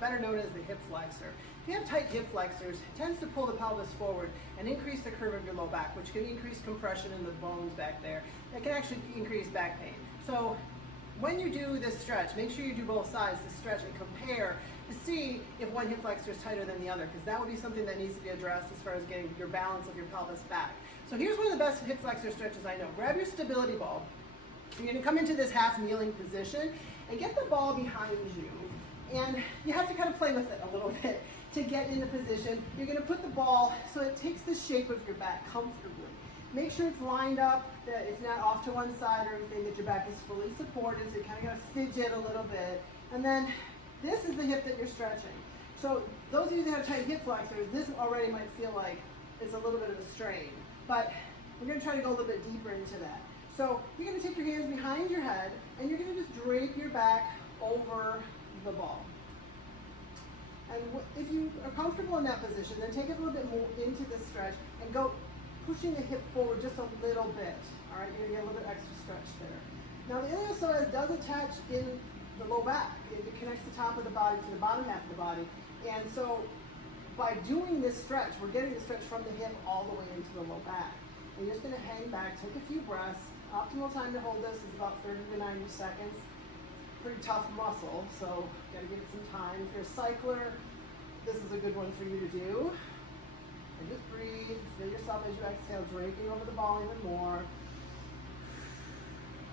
better known as the hip flexor. If you have tight hip flexors, it tends to pull the pelvis forward and increase the curve of your low back, which can increase compression in the bones back there. It can actually increase back pain. So when you do this stretch, make sure you do both sides to stretch and compare to see if one hip flexor is tighter than the other, because that would be something that needs to be addressed as far as getting your balance of your pelvis back. So here's one of the best hip flexor stretches I know. Grab your stability ball. You're going to come into this half kneeling position and get the ball behind you. And you have to kind of play with it a little bit to get into position. You're going to put the ball so it takes the shape of your back comfortably. Make sure it's lined up, that it's not off to one side or anything, that your back is fully supported, so you kind of got to fidget a little bit. And then this is the hip that you're stretching. So those of you that have tight hip flexors, this already might feel like it's a little bit of a strain. But we're going to try to go a little bit deeper into that. So you're going to take your hands behind your head and you're going to just drape your back over the ball. And if you are comfortable in that position, then take it a little bit more into the stretch and go pushing the hip forward just a little bit. All right, you're going to get a little bit extra stretch there. Now the iliopsoas does attach in the low back. It connects the top of the body to the bottom half of the body. And so by doing this stretch, we're getting the stretch from the hip all the way into the low back. And you're just going to hang back, take a few breaths. Optimal time to hold this is about 30 to 90 seconds. Pretty tough muscle, so got to give it some time. If you're a cycler, this is a good one for you to do. And just breathe, feel yourself as you exhale, draping over the ball even more.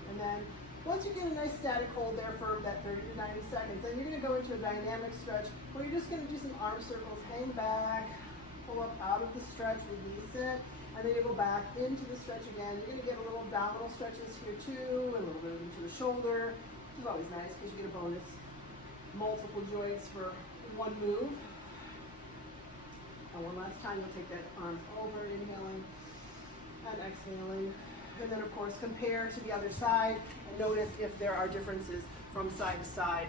And then once you get a nice static hold there for that 30 to 90 seconds, then you're going to go into a dynamic stretch where you're just going to do some arm circles, hang back, pull up out of the stretch, release it, and then you go back into the stretch again. You're going to get a little abdominal stretches here too, a little bit into the shoulder, which is always nice because you get a bonus. Multiple joints for one move. And one last time, you'll take that arms over, inhaling and exhaling. And then, of course, compare to the other side and notice if there are differences from side to side.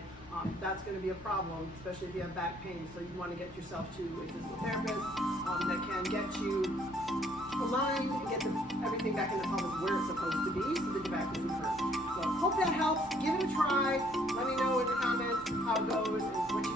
That's going to be a problem, especially if you have back pain. So you want to get yourself to a physical therapist that can get you aligned and get everything back in the pelvis where it's supposed to be so that your back isn't hurt. So hope that helps. Give it a try. Let me know in the comments how it goes and what you